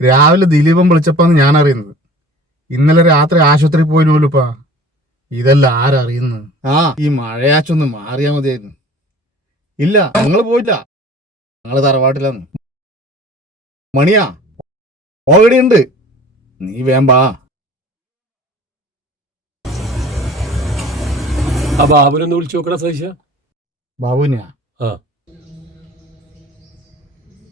രാവിലെ ദിലീപൻ വിളിച്ചപ്പാന്ന് ഞാൻ അറിയുന്നത്. ഇന്നലെ രാത്രി ആശുപത്രി പോയില്ലോപ്പാ. ഇതെല്ലാം ആരറിയുന്നു? ഈ മഴയാച്ചൊന്ന് മാറിയാ മതിയായിരുന്നു. ഇല്ല, ഞങ്ങള് പോയില്ല, ഞങ്ങള് തറവാട്ടിലാന്ന്. മണിയാ ഓൾറെഡി ഉണ്ട്, നീ വേമ്പാ. ആ ബാബുനൊന്ന് വിളിച്ചു നോക്കണ സതീശ. ബാബുവിനാ?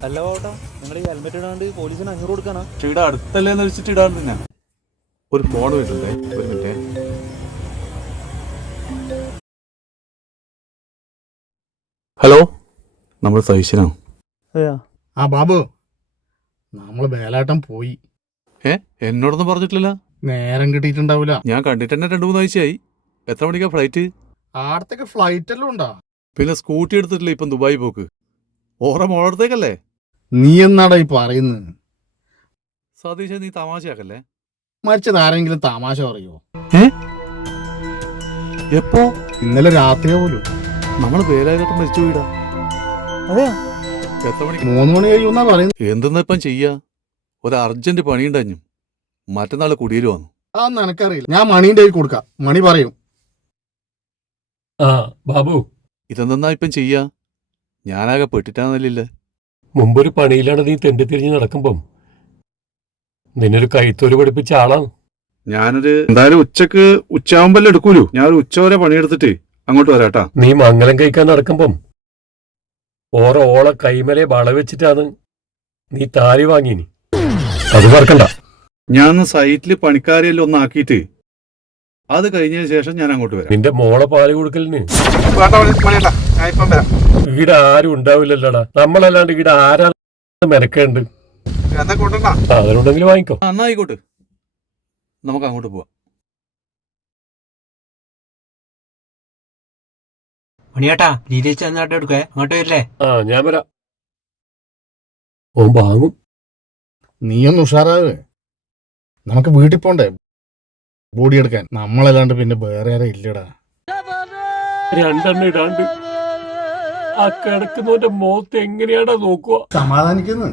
അല്ല ബാബുട്ടാ, നിങ്ങൾ ഈ ഹെൽമെറ്റ് ഇടാണ്ട് പോലീസിന് 500 കൊടുക്കാനാ? ഇവിടെ അടുത്തല്ലേന്ന് വെച്ചിട്ട് ഇടാൻ തന്നെ. ഒരു ഫോൺ വരുന്നുണ്ടേ, ഒരു മിനിറ്റ്. ഹലോ, നമ്മൾ സതീശനാണ്. ആ ബാബു, നമ്മള് വേലാട്ടം പോയി. എന്നോടൊന്നും പറഞ്ഞിട്ടില്ല. നേരം കിട്ടിയിട്ടുണ്ടാവൂല. ഞാൻ കണ്ടിട്ട് തന്നെ 2-3 ആഴ്ചയായി. എത്ര മണിക്കാ ഫ്ലൈറ്റ്? ആടത്തേക്ക് ഫ്ലൈറ്റ് എല്ലാം ഉണ്ടാ? പിന്നെ സ്കൂട്ടി എടുത്തിട്ടില്ല ഇപ്പം ദുബായി പോക്ക്. ഓറെ മോളടുത്തേക്കല്ലേ? നീ എന്നാടാ ഈ പറയുന്നത്? സതീശ, നീ തമാശയാക്കല്ലേ. മരിച്ചത് ആരെങ്കിലും തമാശ പറയോ? എപ്പോ? ഇന്നലെ രാത്രിയോ പോലും. നമ്മള് വേലായിട്ട് മരിച്ചു പോയിടാ. അതെയാ? എത്ര മണിക്ക്? 3 മണി കഴിയുന്നാ പറയുന്നത്. എന്തെന്നാ ഇപ്പം ചെയ്യാ? ഒരു അർജന്റ് പണിയുണ്ടാഞ്ഞു. മറ്റന്നാള് കുടിയേര് വന്നു. അതൊന്നും എനക്കറിയില്ല. ഞാൻ മണീന്റെ കയ്യിൽ കൊടുക്കാം, മണി പറയും. ആ ബാബു, ഇതെന്തെന്നാ ഇപ്പം ചെയ്യാ? ഞാനാകെ പെട്ടിട്ടാന്നല്ലേ. മുമ്പൊരു പണിയിലാണ് നീ തെണ്ടിത്തിരിഞ്ഞ് നടക്കുമ്പം നിന്നൊരു കൈത്തൊരു പഠിപ്പിച്ച ആളാണ്. ഞാനൊരു എന്തായാലും ഉച്ചയാവുമ്പല്ലേ എടുക്കൂലു. ഞാനൊരു ഉച്ചവരെ പണിയെടുത്തിട്ട് അങ്ങോട്ട് വരാട്ടാ. നീ മംഗലം കഴിക്കാൻ നടക്കുമ്പം ഓളെ കൈമലെ വള വെച്ചിട്ടാണ് നീ താലി വാങ്ങിനി. അത് മറക്കണ്ട. ഞാൻ സൈറ്റില് പണിക്കാരെല്ലാം ഒന്ന് ആക്കിയിട്ട് അത് കഴിഞ്ഞതിന് ശേഷം ഞാൻ അങ്ങോട്ട് വരാം. നിന്റെ മോളെ പാല് കൊടുക്കലിന് ഈടെ ആരും ഉണ്ടാവില്ലല്ലോടാ. നമ്മളല്ലാണ്ട് ഈടെ ആരാ മെനക്കേണ്ട്. അതിനുണ്ടെങ്കിൽ വാങ്ങിക്കോ. എന്നാ ആയിക്കോട്ടെ, നമുക്ക് അങ്ങോട്ട് പോവാം. മണിയേട്ടാ, ഡീറ്റെയിൽസ് എന്നാട്ട് എടുക്കേ, അങ്ങോട്ട് വരില്ലേ? ഞാൻ വരാം. ഓൻ വാങ്ങും. നീയൊന്ന് ഉഷാറാവേ. നമുക്ക് വീട്ടിൽ പോണ്ടേ ബോഡി എടുക്കാൻ? നമ്മളല്ലാണ്ട് പിന്നെ വേറെ ആരും ഇല്ലടാ. 2 ഇടാണ്ട് ആ കിടക്കുന്നവന്റെ മുഖത്ത് എങ്ങനെയാടാ നോക്കുക? സമാധാനിക്കുന്നു.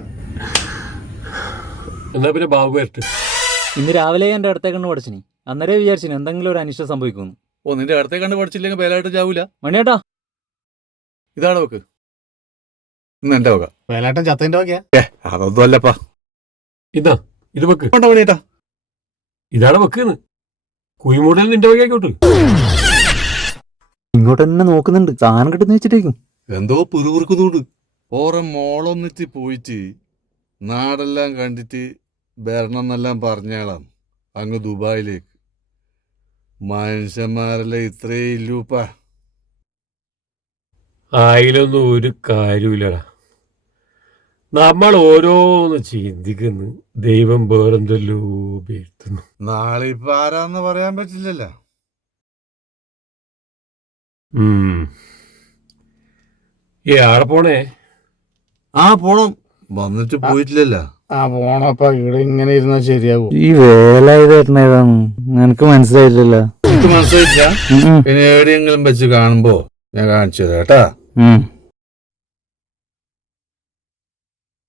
എന്നാ പിന്നെ ബാബു വരട്ടെ. ഇന്ന് രാവിലെ എന്റെ അടുത്തേ കണ്ട് പഠിച്ചിനി. അന്നേരം വിചാരിച്ചിന് എന്തെങ്കിലും ഒരു അനിഷ്ടം സംഭവിക്കുന്നു. നിന്റെ അടുത്തേ കണ്ട് പഠിച്ചില്ലെങ്കിൽ വേലായിട്ട് ചാവൂല. മണിയേട്ടാ, ഇതാണ് വെക്ക്. ഇന്ന് എന്റെ വക. വേലാട്ടൻ ചത്തേന്റെ വകയാ? അതൊന്നും അല്ലപ്പാ. ഇതാ ഇത് വെക്ക്. മണിയേട്ടാ, ഇതാണ് വെക്കുന്നു. കുഴിമൂടൽ നിന്റെ വകയായിക്കോട്ട്. ഇങ്ങോട്ട് തന്നെ നോക്കുന്നുണ്ട്, സാധനം കിട്ടുന്ന വെച്ചിട്ടേക്കും. എന്തോ പിറുപിറുക്കുന്നുണ്ട്. ഓറെ മോളൊന്നിട്ട് പോയിട്ട് നാടെല്ലാം കണ്ടിട്ട് വരണമെന്നെല്ലാം പറഞ്ഞാളാം അങ്ങ് ദുബായിലേക്ക്. മനുഷ്യന്മാരെല്ലാം ഇത്രേ ഇല്ലൂപ്പാ. അതിലൊന്നും ഒരു കാര്യമില്ലടാ. നമ്മൾ ഓരോന്ന് ചിന്തിക്കുന്നു, ദൈവം വേറെന്തല്ലോ ഉപയോഗിക്കുന്നു. നാളെ ഇപ്പൊ ആരാന്ന് പറയാൻ പറ്റില്ലല്ലോ. ആടെ പോണേ? പോണം. വന്നിട്ട് പോയിട്ടില്ലല്ലോ. പോണപ്പാ. ഇവിടെ ഇങ്ങനെ ഇരുന്നാ ശരിയാകും? ഈ വേലായതായിരുന്നു, നിനക്ക് മനസ്സിലായില്ലല്ലോ. എനിക്ക് മനസ്സിലായില്ല. പിന്നെ എവിടെയെങ്കിലും വെച്ച് കാണുമ്പോ ഞാൻ കാണിച്ചു തരാം കേട്ടാ.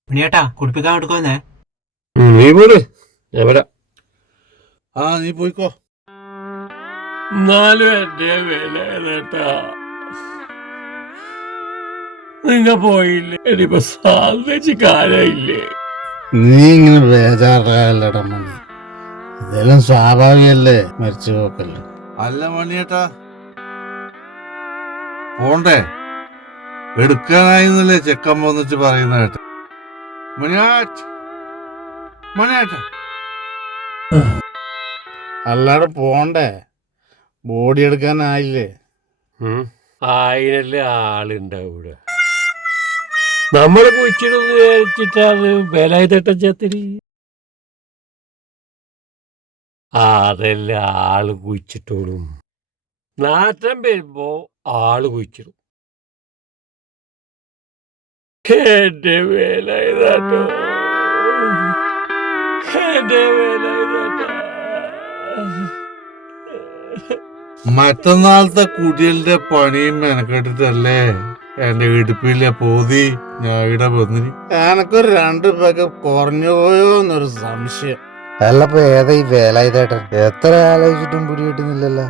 മണിയേട്ടാ, കുടിപ്പിക്കാൻ എടുക്കുന്നേ. നീ പോലെ ഞാൻ വരാം. നീ പോയിക്കോ. എന്നാലും എന്റെ വേലേട്ടാ, നിങ്ങ പോയില്ലേ? ഇനിയിപ്പോ സാധിച്ച് കാര്യമില്ലേ? നീ ഇങ്ങനെ ബേജാറല്ലടാ മണി. ഇതെല്ലാം സ്വാഭാവികല്ലേ, മരിച്ചു പോക്കല്ലേ. അല്ല മണിയേട്ടാ, പോണ്ടേ? എടുക്കാനായിന്നല്ലേ ചെക്കൻ വന്നിട്ട് പറയുന്ന കേട്ടെ. മണിയേട്ടാ, അല്ലാതെ പോണ്ടേ? ബോഡി എടുക്കാനായില്ലേ? ആയിരല്ലേ ആളുണ്ടാവൂടെ. നമ്മള് കുഴിച്ചിടുന്ന് വിചാരിച്ചിട്ടാണ് ബലായുധേട്ടൻ ചത്തിരി. അതെല്ലാം ആള് കുഴിച്ചിട്ടോളും. നാട്ടം വരുമ്പോ ആള് കുഴിച്ചിടും. എന്റെ വേലായുധേട്ടോ, എന്റെ വേലായുധേട്ടാ. മറ്റന്നാളത്തെ കുടിയലിന്റെ പണിയും മെനക്കെട്ടിട്ടല്ലേ എന്റെ ഇടുപ്പിലെ പോതി ഞാൻ ഇവിടെ വന്നിന് എനക്കൊരു 2 പേക്ക് കുറഞ്ഞു പോയോ എന്നൊരു സംശയം. അല്ലപ്പോ ഏതാ ഈ വേലായുധേട്ടൻ? എത്ര ആലോചിച്ചിട്ടും പിടി കിട്ടുന്നില്ലല്ലോ.